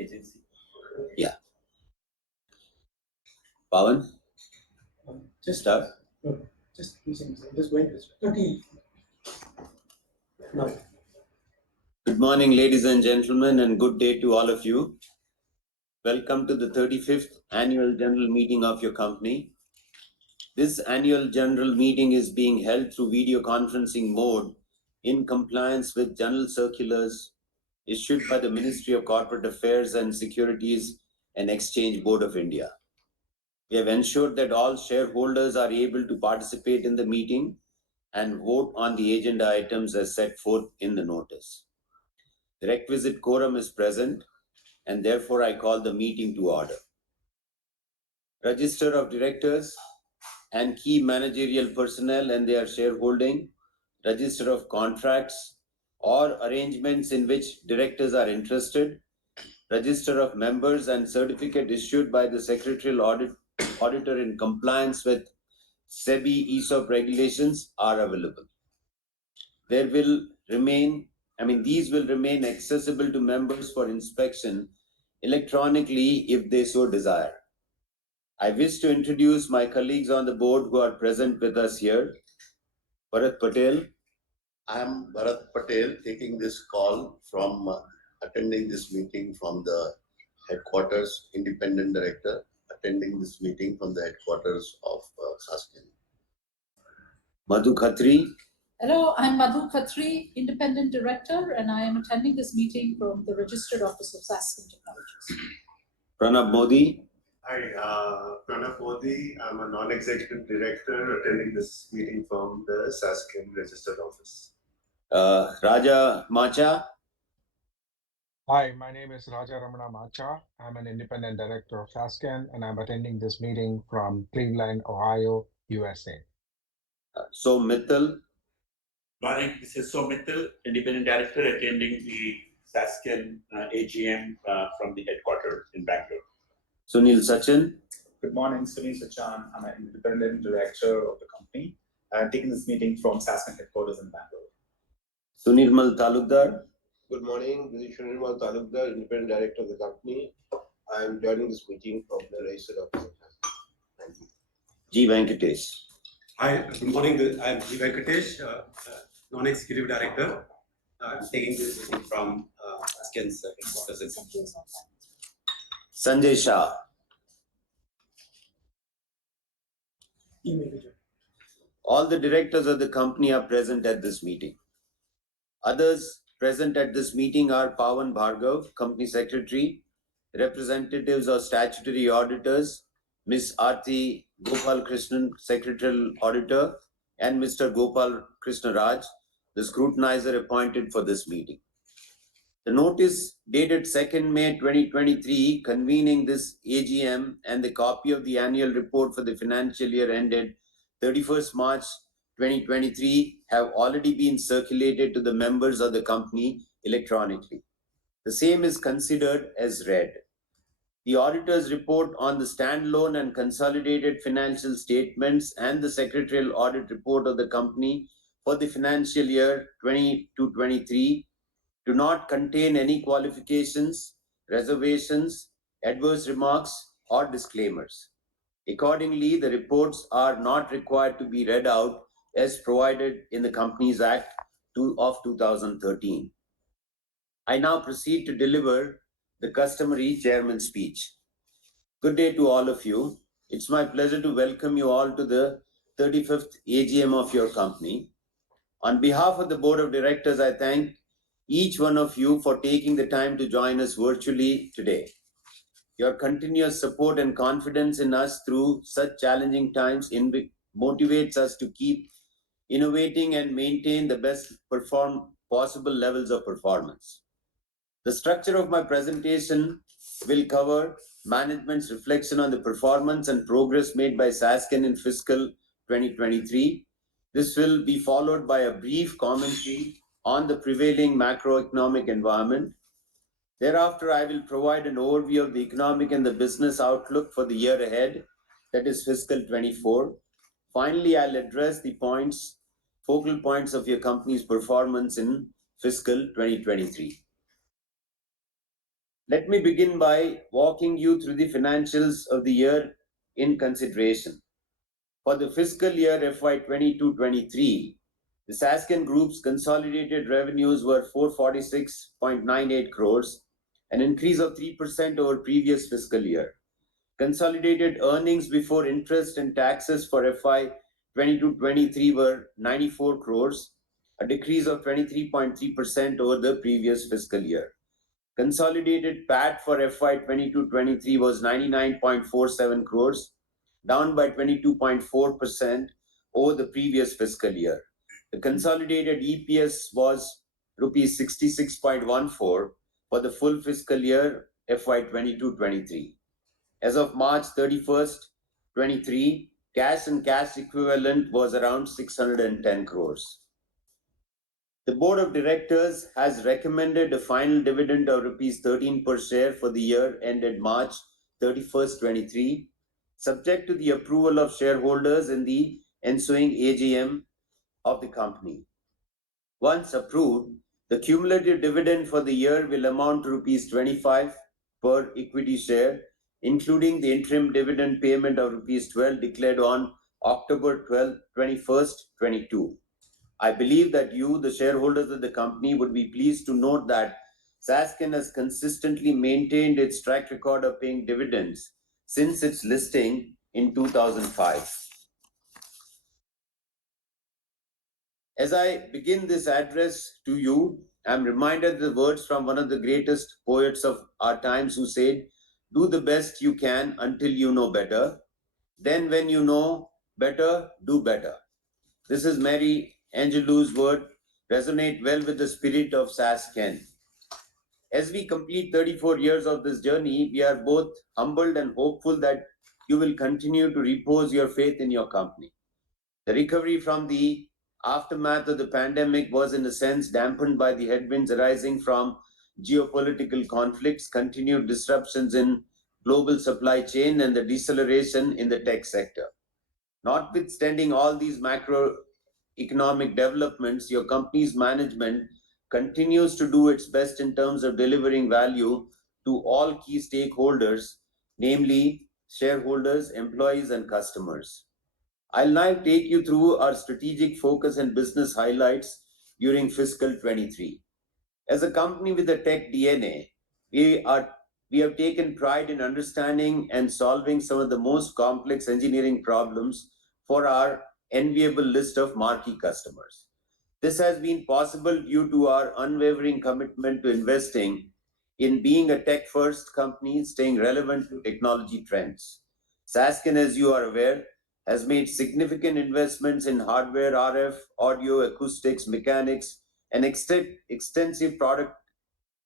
agency. Yeah. Pawan? Just Start. no, just 2 seconds. I'm just going to 30. No. Good morning, ladies and gentlemen, and good day to all of you. Welcome to the 35th Annual General Meeting of your company. This annual general meeting is being held through video conferencing mode in compliance with general circulars issued by the Ministry of Corporate Affairs and Securities and Exchange Board of India. We have ensured that all shareholders are able to participate in the meeting and vote on the agenda items as set forth in the notice. The requisite quorum is present, and therefore I call the meeting to order. Register of directors and key managerial personnel and their shareholding, register of contracts or arrangements in which directors are interested, register of members and certificate issued by the secretarial auditor in compliance with SEBI ESOP regulations are available. These will remain accessible to members for inspection electronically if they so desire. I wish to introduce my colleagues on the board who are present with us here. Bharat Patel. I am Bharat Patel, taking this call from attending this meeting from the headquarters, independent director, attending this meeting from the headquarters of Sasken. Madhu Khatri. Hello, I'm Madhu Khatri, independent director, and I am attending this meeting from the registered office of Sasken Technologies. Pranab Modi. Hi, Pranab Modi. I'm a non-executive director attending this meeting from the Sasken registered office. Raja Macha. Hi, my name is Raja Ramana Macha. I'm an independent director of Sasken, and I'm attending this meeting from Cleveland, Ohio, USA. So Mittal. Morning, this is Mittal, independent director attending the Sasken AGM from the headquarters in Bangalore. Sunil Sachin. Good morning, Sunil Sachan. I'm an independent director of the company. I'm taking this meeting from Sasken headquarters in Bangalore. Sunirmal Talukdar. Good morning, this is Sunirmal Talukdar, independent director of the company. I am joining this meeting from the registered office of Sasken. Thank you. G. Venkatesh. Hi, good morning. I am G. Venkatesh, non-executive director. I'm taking this meeting from Sasken's headquarters in Sanjay Shah. All the directors of the company are present at this meeting. Others present at this meeting are Pawan Bhargav, Company Secretary, representatives of statutory auditors, Ms. Aarti Gopal Krishnan, Secretarial Auditor, and Mr. Gopal Krishna Raj, the scrutinizer appointed for this meeting. The notice dated 2nd May 2023 convening this AGM and the copy of the annual report for the financial year ended 31st March 2023 have already been circulated to the members of the company electronically. The same is considered as read. The auditor's report on the standalone and consolidated financial statements and the secretarial audit report of the company for the financial year 2022-23 do not contain any qualifications, reservations, adverse remarks, or disclaimers. Accordingly, the reports are not required to be read out as provided in the Companies Act of 2013. I now proceed to deliver the customary chairman's speech. Good day to all of you. It's my pleasure to welcome you all to the 35th AGM of your company. On behalf of the Board of Directors, I thank each one of you for taking the time to join us virtually today. Your continuous support and confidence in us through such challenging times motivates us to keep innovating and maintain the best possible levels of performance. The structure of my presentation will cover management's reflection on the performance and progress made by Sasken in fiscal 2023. This will be followed by a brief commentary on the prevailing macroeconomic environment. Thereafter, I will provide an overview of the economic and the business outlook for the year ahead, that is fiscal 24. Finally, I'll address the focal points of your company's performance in fiscal 2023. Let me begin by walking you through the financials of the year in consideration. For the fiscal year FY 22-23, the Sasken Group's consolidated revenues were 446.98 crores, an increase of 3% over previous fiscal year. Consolidated earnings before interest and taxes for FY 22-23 were 94 crores, a decrease of 23.3% over the previous fiscal year. Consolidated PAT for FY 22-23 was 99.47 crores, down by 22.4% over the previous fiscal year. The consolidated EPS was rupees 66.14 for the full fiscal year FY 22-23. As of March 31st, 23, cash and cash equivalent was around 610 crores. The Board of Directors has recommended a final dividend of rupees 13 per share for the year ended March 31st, 23, subject to the approval of shareholders in the ensuing AGM of the company. Once approved, the cumulative dividend for the year will amount to rupees 25 per equity share, including the interim dividend payment of rupees 12 declared on October 21st, 22. I believe that you, the shareholders of the company, would be pleased to note that Sasken has consistently maintained its track record of paying dividends since its listing in 2005. As I begin this address to you, I am reminded of the words from one of the greatest poets of our times who said, "Do the best you can until you know better. Then when you know better, do better." This is Mary Angelou's word, resonate well with the spirit of Sasken. As we complete 34 years of this journey, we are both humbled and hopeful that you will continue to repose your faith in your company. The recovery from the aftermath of the pandemic was, in a sense, dampened by the headwinds arising from geopolitical conflicts, continued disruptions in global supply chain, and the deceleration in the tech sector. Notwithstanding all these macroeconomic developments, your company's management continues to do its best in terms of delivering value to all key stakeholders, namely shareholders, employees, and customers. I'll now take you through our strategic focus and business highlights during fiscal 23. As a company with a tech DNA, we have taken pride in understanding and solving some of the most complex engineering problems for our enviable list of marquee customers. This has been possible due to our unwavering commitment to investing in being a tech-first company, staying relevant to technology trends. Sasken, as you are aware, has made significant investments in hardware, RF, audio, acoustics, mechanics, and extensive product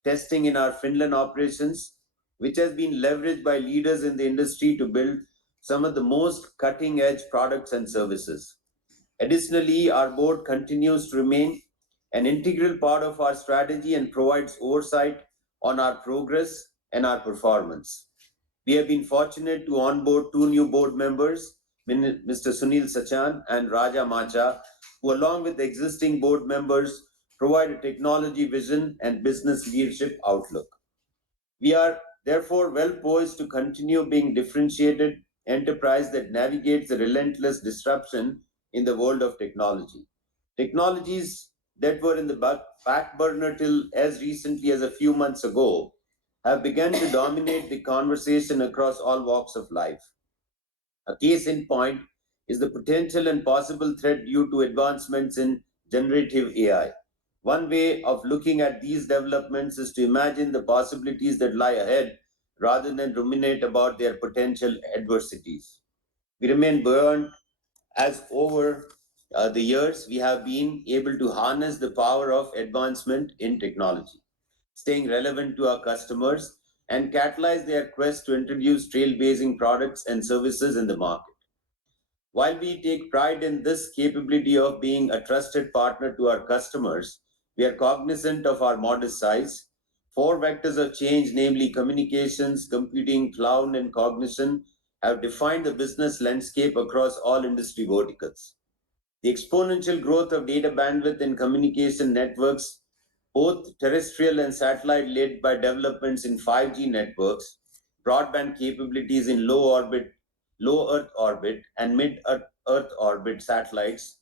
testing in our Finland operations, which has been leveraged by leaders in the industry to build some of the most cutting-edge products and services. Additionally, our board continues to remain an integral part of our strategy and provides oversight on our progress and our performance. We have been fortunate to onboard two new board members, Mr. Sunil Sachan and Raja Macha, who along with the existing board members provide a technology vision and business leadership outlook. We are therefore well poised to continue being differentiated enterprise that navigates the relentless disruption in the world of technology. Technologies that were in the back burner till as recently as a few months ago have begun to dominate the conversation across all walks of life. A case in point is the potential and possible threat due to advancements in generative AI. One way of looking at these developments is to imagine the possibilities that lie ahead rather than ruminate about their potential adversities. We remain buoyant as over the years we have been able to harness the power of advancement in technology, staying relevant to our customers and catalyze their quest to introduce trailblazing products and services in the market. While we take pride in this capability of being a trusted partner to our customers, we are cognizant of our modest size. Four vectors of change, namely communications, computing, cloud, and cognition, have defined the business landscape across all industry verticals. The exponential growth of data bandwidth in communication networks both terrestrial and satellite, led by developments in 5G networks, broadband capabilities in low Earth orbit, and mid-Earth orbit satellites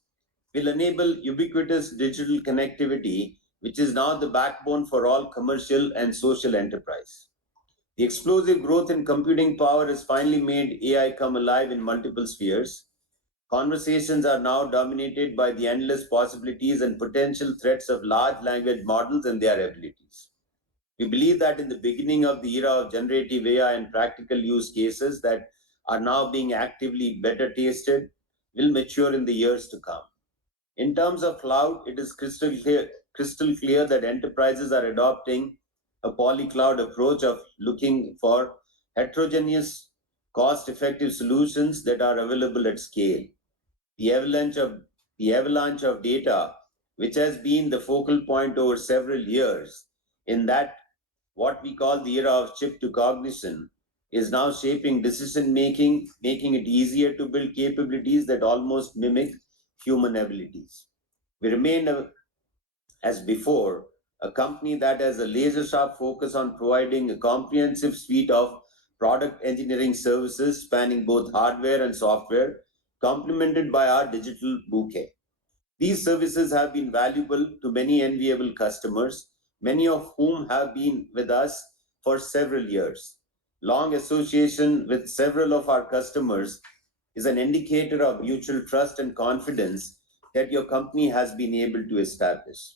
will enable ubiquitous digital connectivity, which is now the backbone for all commercial and social enterprise. The explosive growth in computing power has finally made AI come alive in multiple spheres. Conversations are now dominated by the endless possibilities and potential threats of large language models and their abilities. We believe that in the beginning of the era of generative AI and practical use cases that are now being actively beta tested will mature in the years to come. In terms of cloud, it is crystal clear that enterprises are adopting a polycloud approach of looking for heterogeneous, cost-effective solutions that are available at scale. The avalanche of data, which has been the focal point over several years, in that what we call the era of chip to cognition, is now shaping decision making, making it easier to build capabilities that almost mimic human abilities. We remain, as before, a company that has a laser sharp focus on providing a comprehensive suite of product engineering services spanning both hardware and software, complemented by our digital bouquet. These services have been valuable to many enviable customers, many of whom have been with us for several years. Long association with several of our customers is an indicator of mutual trust and confidence that your company has been able to establish.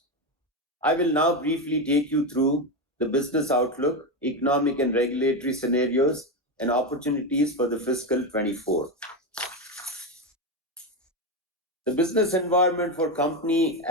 I will now briefly take you through the business outlook, economic and regulatory scenarios, and opportunities for the fiscal 24. The business environment for company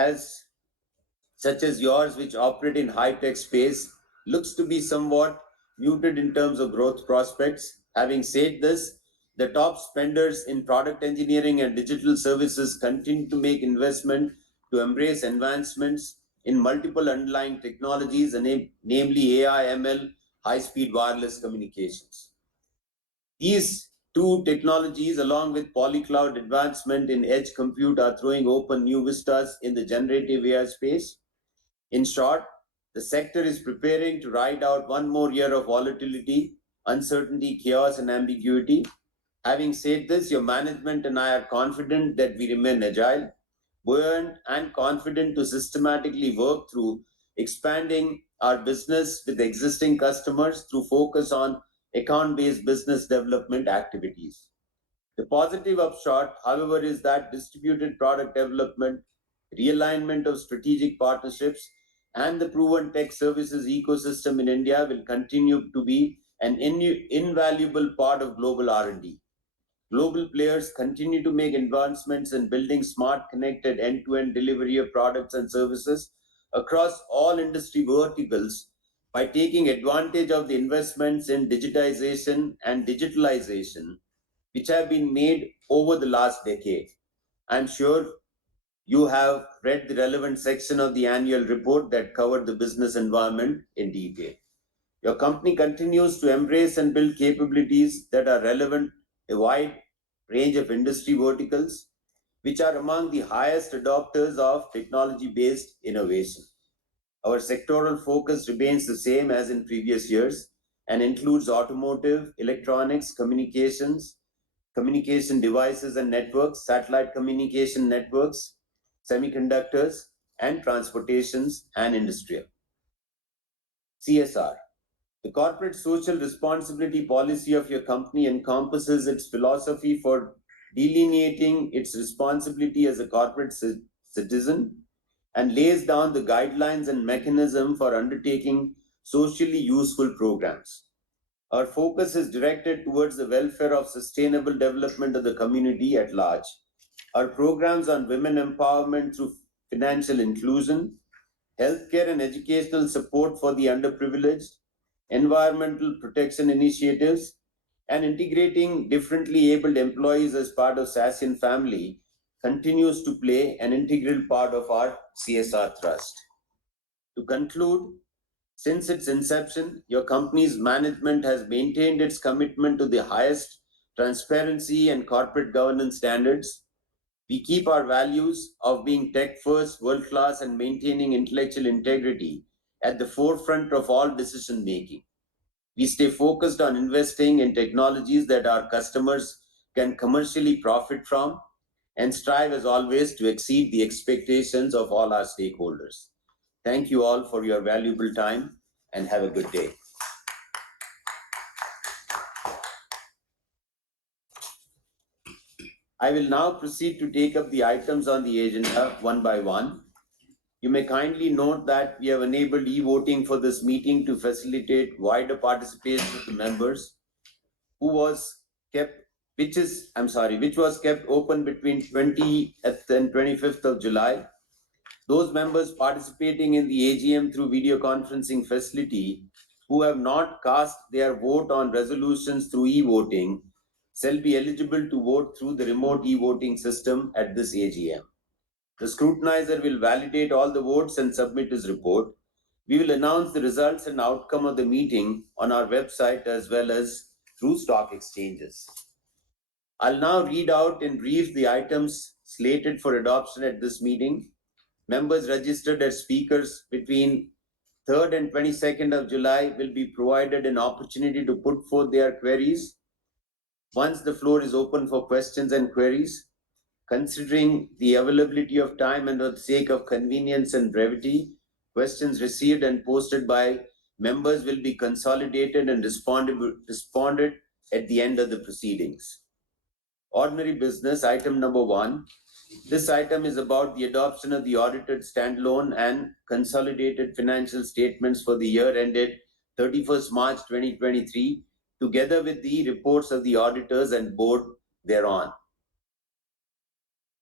such as yours, which operate in high-tech space, looks to be somewhat muted in terms of growth prospects. Having said this, the top spenders in product engineering and digital services continue to make investment to embrace advancements in multiple underlying technologies, namely AI, ML, high-speed wireless communications. These two technologies, along with polycloud advancement in edge compute, are throwing open new vistas in the generative AI space. In short, the sector is preparing to ride out one more year of volatility, uncertainty, chaos, and ambiguity. Having said this, your management and I are confident that we remain agile, buoyant, and confident to systematically work through expanding our business with existing customers through focus on account-based business development activities. The positive upshot, however, is that distributed product development, realignment of strategic partnerships, and the proven tech services ecosystem in India will continue to be an invaluable part of global R&D. Global players continue to make advancements in building smart, connected, end-to-end delivery of products and services across all industry verticals by taking advantage of the investments in digitization and digitalization which have been made over the last decade. I'm sure you have read the relevant section of the annual report that covered the business environment in detail. Your company continues to embrace and build capabilities that are relevant to a wide range of industry verticals, which are among the highest adopters of technology-based innovation. Our sectoral focus remains the same as in previous years and includes automotive, electronics, communications, communication devices and networks, satellite communication networks, semiconductors, and transportations and industrial. CSR. The corporate social responsibility policy of your company encompasses its philosophy for delineating its responsibility as a corporate citizen and lays down the guidelines and mechanism for undertaking socially useful programs. Our focus is directed towards the welfare of sustainable development of the community at large. Our programs on women empowerment through financial inclusion, healthcare and educational support for the underprivileged, environmental protection initiatives, and integrating differently abled employees as part of Sasken family continues to play an integral part of our CSR thrust. To conclude, since its inception, your company's management has maintained its commitment to the highest transparency and corporate governance standards. We keep our values of being tech first, world class, and maintaining intellectual integrity at the forefront of all decision making. We stay focused on investing in technologies that our customers can commercially profit from and strive as always to exceed the expectations of all our stakeholders. Thank you all for your valuable time and have a good day. I will now proceed to take up the items on the agenda one by one. You may kindly note that we have enabled e-voting for this meeting to facilitate wider participation of the members which was kept open between 20th and 25th of July. Those members participating in the AGM through video conferencing facility who have not cast their vote on resolutions through e-voting shall be eligible to vote through the remote e-voting system at this AGM. The scrutinizer will validate all the votes and submit his report. We will announce the results and outcome of the meeting on our website as well as through stock exchanges. I'll now read out in brief the items slated for adoption at this meeting. Members registered as speakers between 3rd and 22nd of July will be provided an opportunity to put forth their queries. Once the floor is open for questions and queries, considering the availability of time and for the sake of convenience and brevity, questions received and posted by members will be consolidated and responded at the end of the proceedings. Ordinary business, item number 1. This item is about the adoption of the audited standalone and consolidated financial statements for the year ended 31st March 2023, together with the reports of the auditors and board thereon.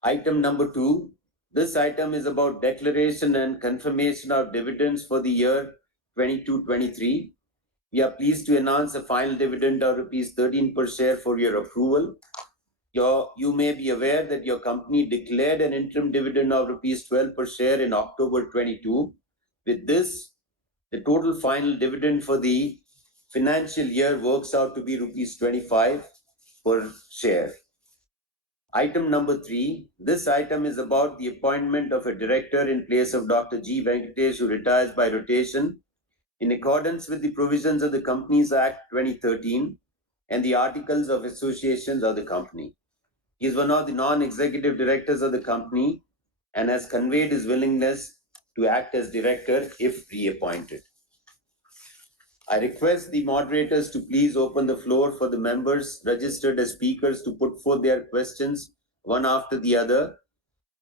Item number 2. This item is about declaration and confirmation of dividends for the year 22-23. We are pleased to announce a final dividend of rupees 13 per share for your approval. You may be aware that your company declared an interim dividend of rupees 12 per share in October 22. With this, the total final dividend for the financial year works out to be rupees 25 per share. Item number 3. This item is about the appointment of a director in place of Dr. G. Venkatesh, who retires by rotation in accordance with the provisions of the Companies Act 2013 and the Articles of Association of the company. He is one of the non-executive directors of the company and has conveyed his willingness to act as director if reappointed. I request the moderators to please open the floor for the members registered as speakers to put forth their questions one after the other.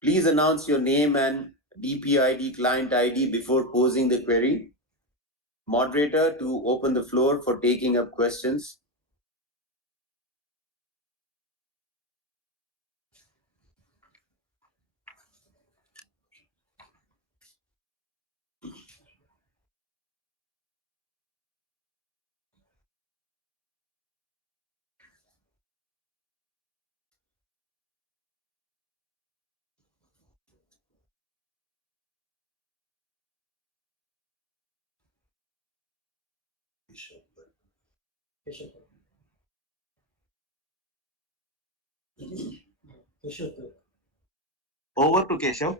Please announce your name and DPID client ID before posing the query. Moderator, to open the floor for taking up questions. Over to Keshav.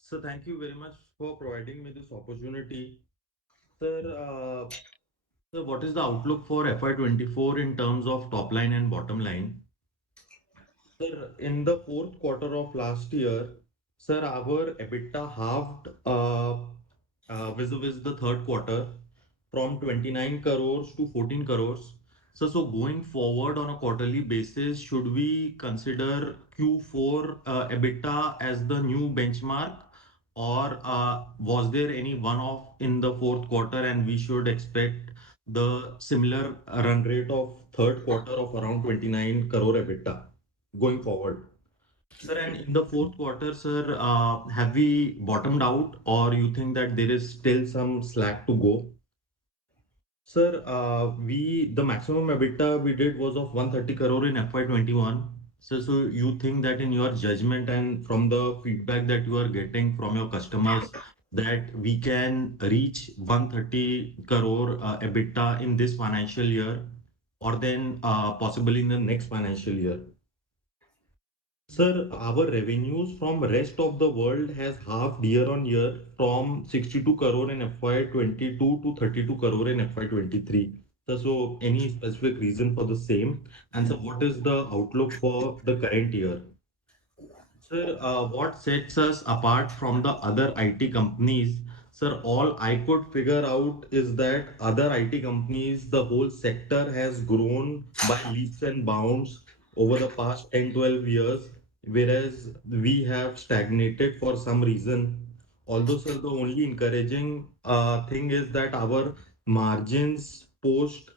Sir, thank you very much for providing me this opportunity. Sir, what is the outlook for FY24 in terms of top line and bottom line? Sir, in the fourth quarter of last year, sir, our EBITDA halved vis-a-vis the third quarter from 29 crores to 14 crores. So going forward on a quarterly basis, should we consider Q4 EBITDA as the new benchmark, or was there any one-off in the fourth quarter and we should expect the similar run rate of third quarter of around 29 crore EBITDA going forward? Sir, and in the fourth quarter, sir, have we bottomed out, or you think that there is still some slack to go? Sir, the maximum EBITDA we did was of 130 crore in FY21. So you think that in your judgment and from the feedback that you are getting from your customers that we can reach 130 crore EBITDA in this financial year? or then possibly in the next financial year? Sir, our revenues from rest of the world has halved year on year from 62 crore in FY22 to 32 crore in FY23. So any specific reason for the same? And so what is the outlook for the current year? Sir, what sets us apart from the other IT companies? Sir, all I could figure out is that other IT companies, the whole sector has grown by leaps and bounds over the past 10, 12 years, whereas we have stagnated for some reason. Although, sir, the only encouraging thing is that our margins post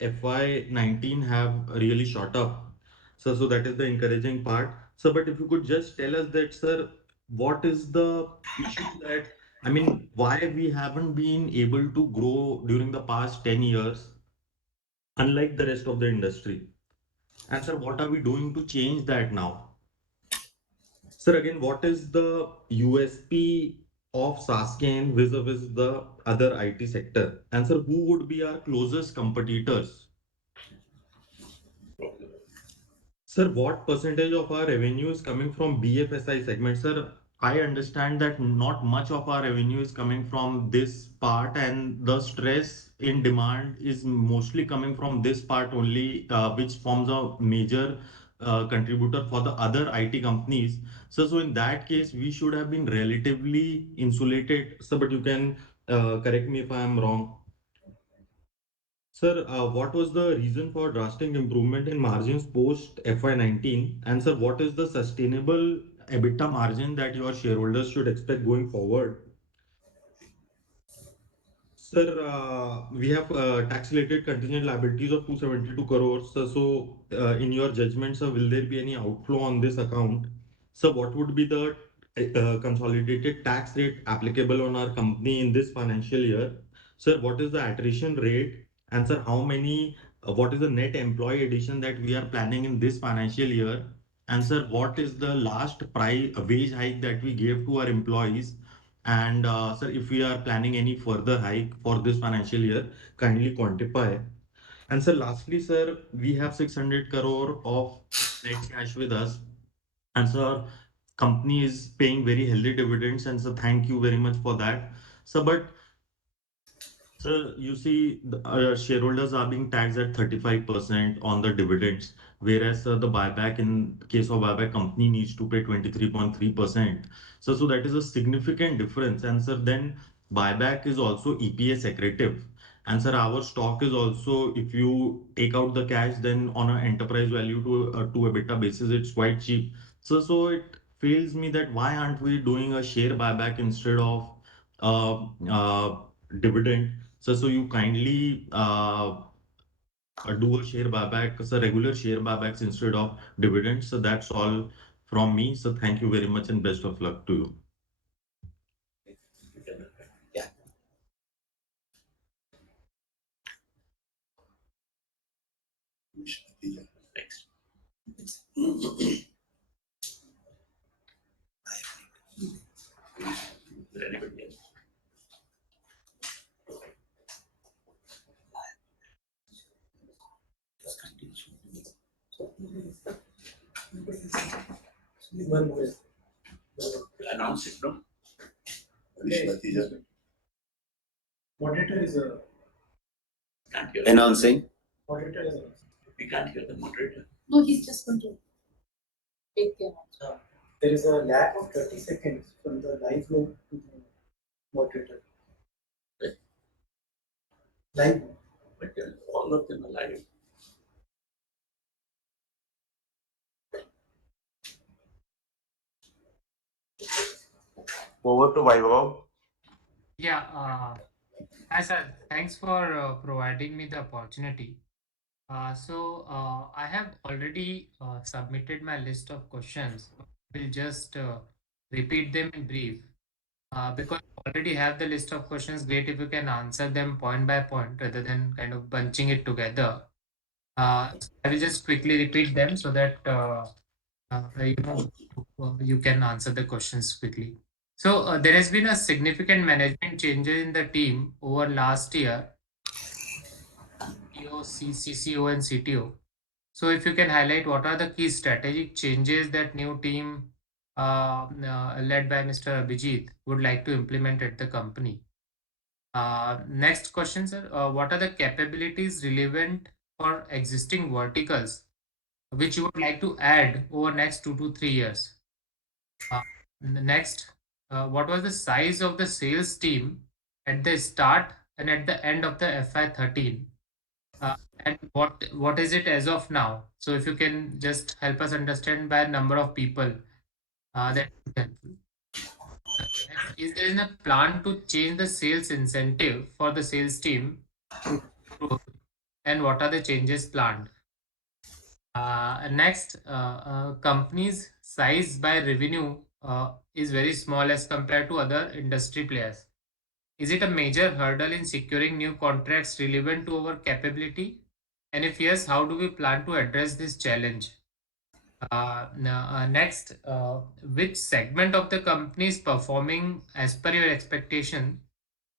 FY19 have really shot up. So that is the encouraging part. So, but if you could just tell us that, sir, what is the issue that, I mean, why we haven't been able to grow during the past 10 years, unlike the rest of the industry? And, sir, what are we doing to change that now? Sir, again, what is the USP of Sasken vis-a-vis the other IT sector? And, sir, who would be our closest competitors? Sir, what percentage of our revenue is coming from BFSI segment? Sir, I understand that not much of our revenue is coming from this part, and the stress in demand is mostly coming from this part only, which forms a major contributor for the other IT companies. So in that case, we should have been relatively insulated. Sir, but you can correct me if I am wrong. Sir, what was the reason for drastic improvement in margins post FY19? And sir, what is the sustainable EBITDA margin that your shareholders should expect going forward? Sir, we have tax-related contingent liabilities of 272 crores. So, in your judgment, sir, will there be any outflow on this account? So, what would be the consolidated tax rate applicable on our company in this financial year? Sir, what is the attrition rate? And sir, what is the net employee addition that we are planning in this financial year? And sir, what is the last wage hike that we gave to our employees? And sir, if we are planning any further hike for this financial year, kindly quantify. And sir, lastly, sir, we have 600 crore of net cash with us. And sir, company is paying very healthy dividends. And so thank you very much for that. So, but so you see, the shareholders are being taxed at 35% on the dividends, whereas the buyback, in case of buyback, company needs to pay 23.3%. So that is a significant difference. And sir, then buyback is also EPS accretive. And sir, our stock is also, if you take out the cash, then on an enterprise value to EBITDA basis, it's quite cheap. So it fails me that why aren't we doing a share buyback instead of uh, uh, dividend? So you kindly do a share buyback, so regular share buybacks instead of dividends. So that's all from me. So thank you very much and best of luck to you. Yeah. Next. Is there anybody else? One more. Announce it, no? Moderator is a. Can't hear. Announcing. Moderator is a. We can't hear the moderator. No, he's just going to take care of it. There is a lag of 30 seconds from the live mode to the moderator. Live mode. But all of them are live. Over to Vaibhav. Yeah, hi sir. Thanks for providing me the opportunity. I have already submitted my list of questions. We'll just repeat them in brief. Because I already have the list of questions, great if you can answer them point by point rather than kind of bunching it together. I will just quickly repeat them so that you can answer the questions quickly. So there has been a significant management changes in the team over last year. CEO, CCO, and CTO. So if you can highlight what are the key strategic changes that new team led by Mr. Abhijit would like to implement at the company. Next question, sir. What are the capabilities relevant for existing verticals which you would like to add over next 2 to 3 years? Next, what was the size of the sales team at the start and at the end of the FY13? And what is it as of now? So if you can just help us understand by number of people, that would be helpful. Next, is there a plan to change the sales incentive for the sales team to grow, and what are the changes planned? Next, companies' size by revenue is very small as compared to other industry players. Is it a major hurdle in securing new contracts relevant to our capability? And if yes, how do we plan to address this challenge? Next, which segment of the company is performing as per your expectation,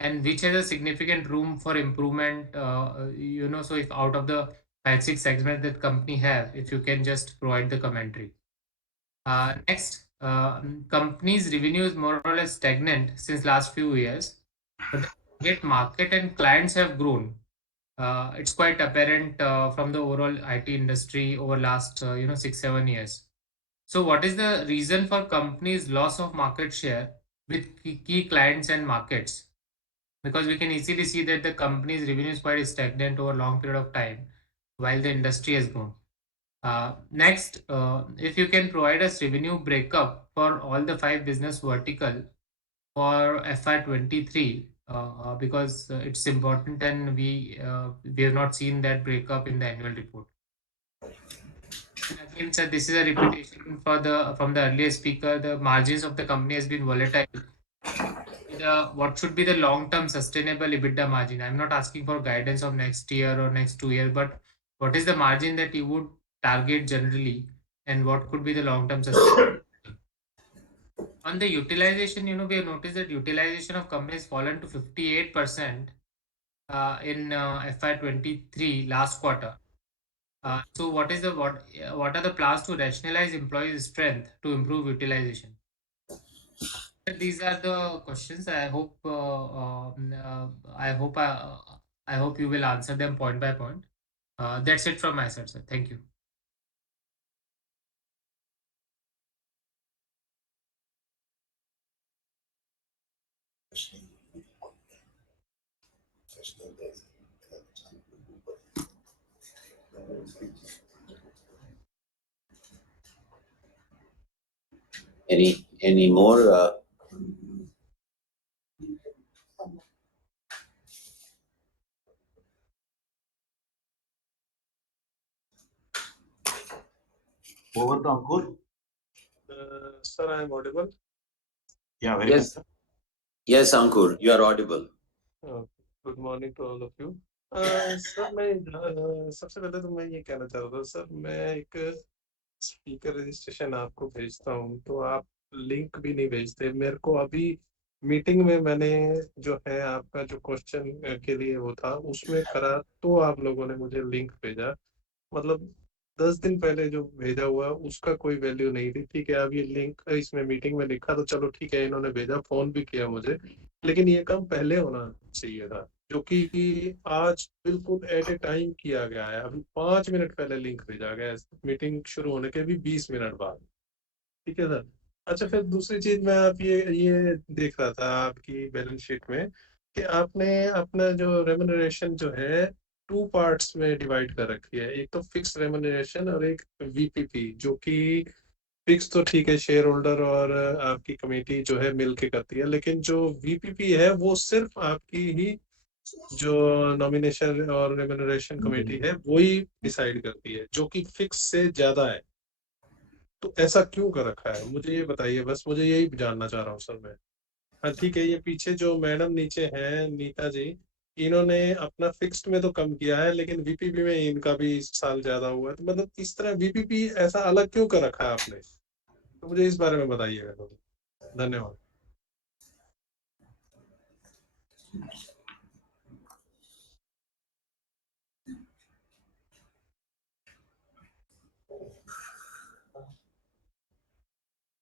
and which has a significant room for improvement? So if out of the 5 6 segments that company have, if you can just provide the commentary. Next, company's revenue is more or less stagnant since last few years, but the target market and clients have grown. It's quite apparent from the overall IT industry over last 6 7 years. So what is the reason for companies' loss of market share with key clients and markets? Because we can easily see that the company's revenue is quite stagnant over a long period of time while the industry has grown. Next, if you can provide us revenue breakup for all the 5 business vertical for FY23, because it's important and we have not seen that breakup in the annual report. And again, sir, this is a repetition from the earlier speaker. The margins of the company has been volatile. What should be the long-term sustainable EBITDA margin? I'm not asking for guidance of next year or next 2 years, but what is the margin that you would target generally, and what could be the long-term sustainable? On the utilization, we have noticed that utilization of companies has fallen to 58% in FY23 last quarter. So what are the plans to rationalize employee strength to improve utilization? These are the questions. I hope you will answer them point by point. That's it from my side, sir. Thank you. Any more? Over to Ankur. Sir, I am audible. Yeah, very Yes. good. Yes, Ankur, you are audible. Good morning to all of you sir मैं सबसे पहले तो मैं ये कहना चाह रहा था सर, मैं एक स्पीकर रजिस्ट्रेशन आपको भेजता हूँ तो आप लिंक भी नहीं भेजते मेरे को। अभी मीटिंग में मैंने जो है आपका जो क्वेश्चन के लिए वो था उसमें करा तो आप लोगों ने मुझे लिंक भेजा। मतलब 10 दिन पहले जो भेजा हुआ उसका कोई वैल्यू नहीं थी। ठीक है, अब ये लिंक इसमें मीटिंग में लिखा तो चलो ठीक है, इन्होंने भेजा, फोन भी किया मुझे, लेकिन ये काम पहले होना चाहिए था, जो कि आज बिल्कुल एट ए टाइम किया गया है। अभी 5 मिनट पहले लिंक भेजा गया है, मीटिंग शुरू होने के भी 20 मिनट बाद। ठीक है सर। अच्छा, फिर दूसरी चीज मैं आप ये देख रहा था आपकी बैलेंस शीट में कि आपने अपना जो रेम्युनरेशन जो है 2 पार्ट्स में डिवाइड कर रखी है। एक तो फिक्स रेम्युनरेशन और एक वीपीपी, जो कि फिक्स तो ठीक है, शेयर होल्डर और आपकी कमेटी जो है मिल के करती है, लेकिन जो वीपीपी है वो सिर्फ आपकी ही जो नॉमिनेशन और रेम्युनरेशन कमेटी है वो ही डिसाइड करती है, जो कि फिक्स से ज्यादा है। तो ऐसा क्यों कर रखा है, मुझे ये बताइए, बस मुझे यही जानना चाह रहा हूँ सर मैं। हाँ ठीक है, ये पीछे जो मैडम नीचे हैं नीता जी, इन्होंने अपना फिक्स्ड में तो कम किया है, लेकिन वीपीपी में इनका भी इस साल ज्यादा हुआ है। तो मतलब इस तरह वीपीपी ऐसा अलग क्यों कर रखा है आपने, तो मुझे इस बारे में बताइएगा। धन्यवाद।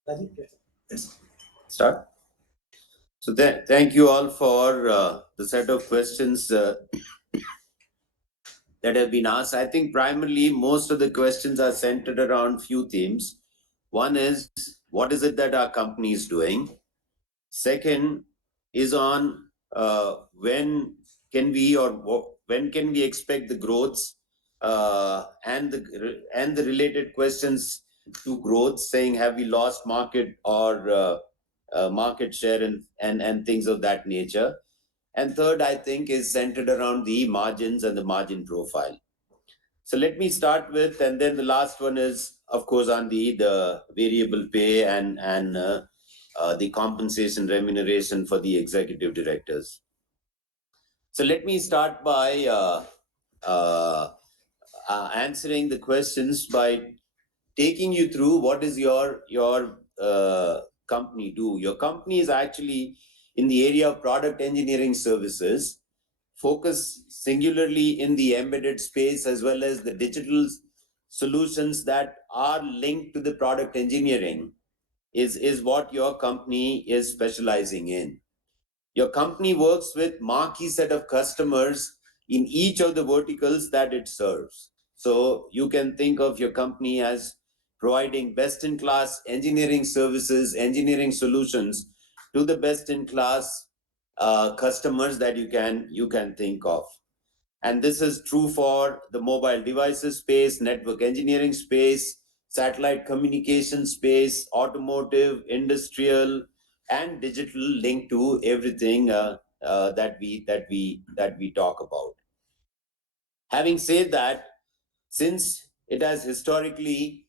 Rajiv, yes. Start. So thank you all for the set of questions that have been asked. I think primarily most of the questions are centered around few themes. One is, what is it that our company is doing? Second is on when can we when can we expect the growths, and the related questions to growth, saying have we lost market or market share and things of that nature. And third, I think, is centered around the margins and the margin profile. So let me start with, and then the last one is, of course, on the variable pay and the compensation remuneration for the executive directors. So let me start by answering the questions by taking you through what is your company do. Your company is actually in the area of product engineering services, focus singularly in the embedded space as well as the digital solutions that are linked to the product engineering is what your company is specializing in. Your company works with marquee set of customers in each of the verticals that it serves. So you can think of your company as providing best-in-class engineering services, engineering solutions to the best-in-class customers that you can think of. And this is true for the mobile devices space, network engineering space, satellite communication space, automotive, industrial, and digital, linked to everything that we talk about. Having said that, since it has historically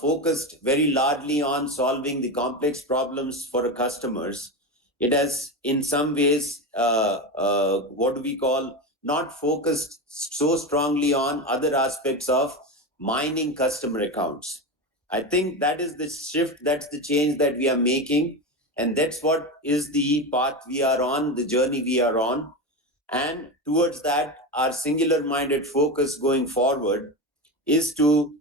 focused very largely on solving the complex problems for our customers, it has in some ways what do we call not focused so strongly on other aspects of mining customer accounts. I think that is the shift, that's the change that we are making, and that's what is the path we are on, the journey we are on. And towards that, our singular minded focus going forward is to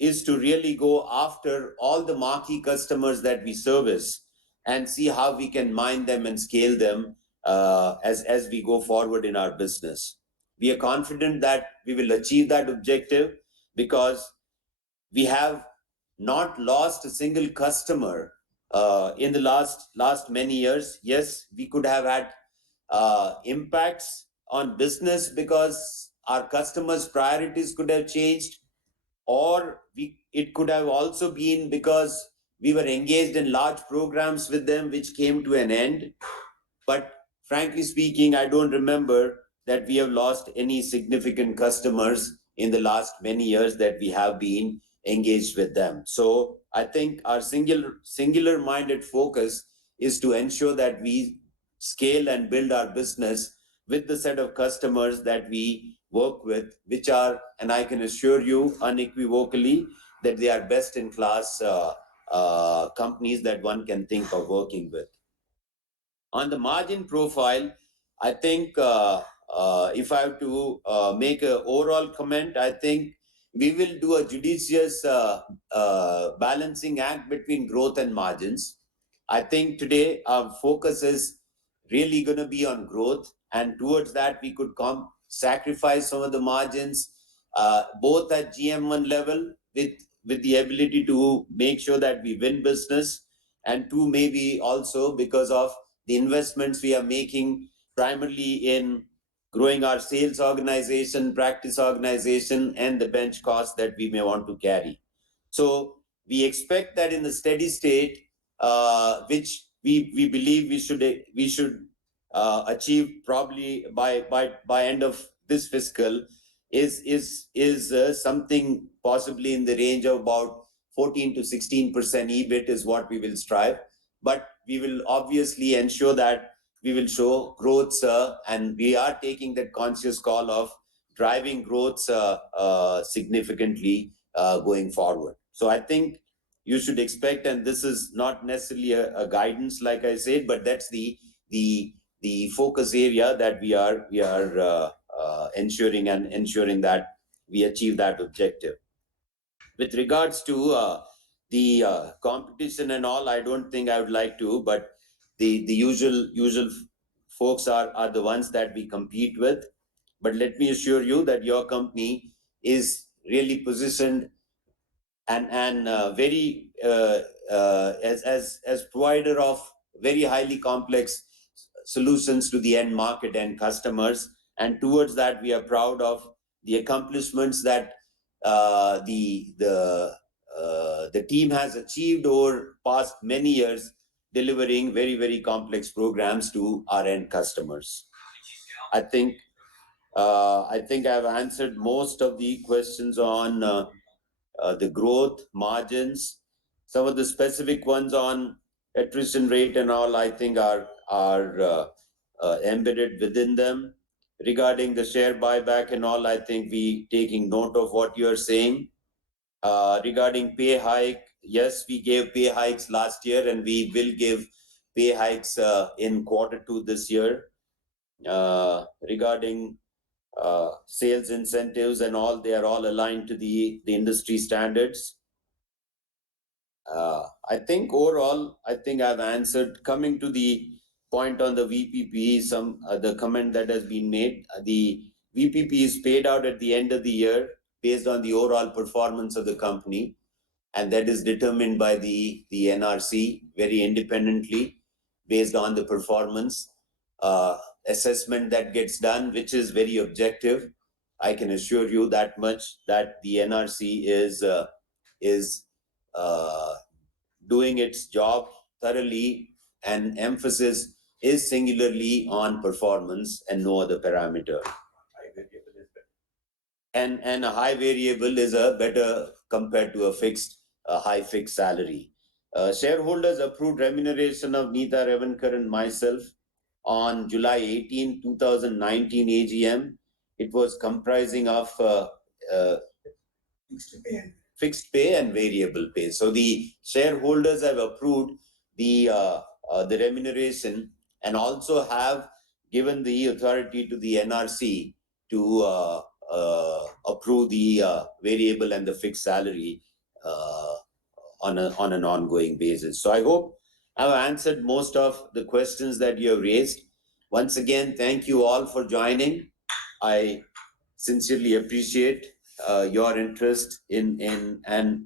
really go after all the marquee customers that we service and see how we can mine them and scale them as we go forward in our business. We are confident that we will achieve that objective because we have not lost a single customer in the last many years. Yes, we could have had impacts on business because our customers' priorities could have changed, or it could have also been because we were engaged in large programs with them which came to an end. But frankly speaking, I don't remember that we have lost any significant customers in the last many years that we have been engaged with them. So I think our singular minded focus is to ensure that we scale and build our business with the set of customers that we work with, which are, and I can assure you unequivocally, that they are best in class companies that one can think of working with. On the margin profile, I think if I have to make an overall comment, I think we will do a judicious balancing act between growth and margins. I think today our focus is really going to be on growth, and towards that we could sacrifice some of the margins, both at GM1 level with the ability to make sure that we win business, and two, maybe also because of the investments we are making primarily in growing our sales organization, practice organization, and the bench costs that we may want to carry. So we expect that in the steady state, which we believe we should achieve probably by end of this fiscal, is something possibly in the range of about 14 to 16% EBIT is what we will strive. But we will obviously ensure that we will show growth, and we are taking that conscious call of driving growth significantly going forward. So I think you should expect, and this is not necessarily a guidance, like I said, but that's the focus area that we are ensuring that we achieve that objective. With regards to the competition and all, I don't think I would like to, but the usual folks are the ones that we compete with. But let me assure you that your company is really positioned and very as provider of very highly complex solutions to the end market and customers. And towards that, we are proud of the accomplishments that the team has achieved over past many years, delivering very complex programs to our end customers. I think I've answered most of the questions on the growth, margins. Some of the specific ones on attrition rate and all, I think are embedded within them. Regarding the share buyback and all, I think we taking note of what you are saying. Regarding pay hike, yes, we gave pay hikes last year, and we will give pay hikes in Q2 this year. Regarding sales incentives and all, they are all aligned to the industry standards. I think overall, I think I've answered. Coming to the point on the VPP, the comment that has been made, the VPP is paid out at the end of the year based on the overall performance of the company, and that is determined by the NRC very independently based on the performance assessment that gets done, which is very objective. I can assure you that much, that the NRC is doing its job thoroughly, and emphasis is singularly on performance and no other parameter. And a high variable is a better compared to a high fixed salary. Shareholders approved remuneration of Neeta Revankar and myself on July 18, 2019 AGM. It was comprising of fixed pay and variable pay. So the shareholders have approved the remuneration and also have given the authority to the NRC to approve the variable and the fixed salary on an ongoing basis. So I hope I've answered most of the questions that you have raised. Once again, thank you all for joining. I sincerely appreciate your interest in and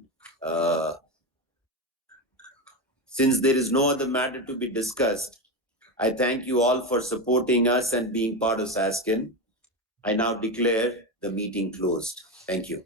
since there is no other matter to be discussed, I thank you all for supporting us and being part of Sasken. I now declare the meeting closed. Thank you.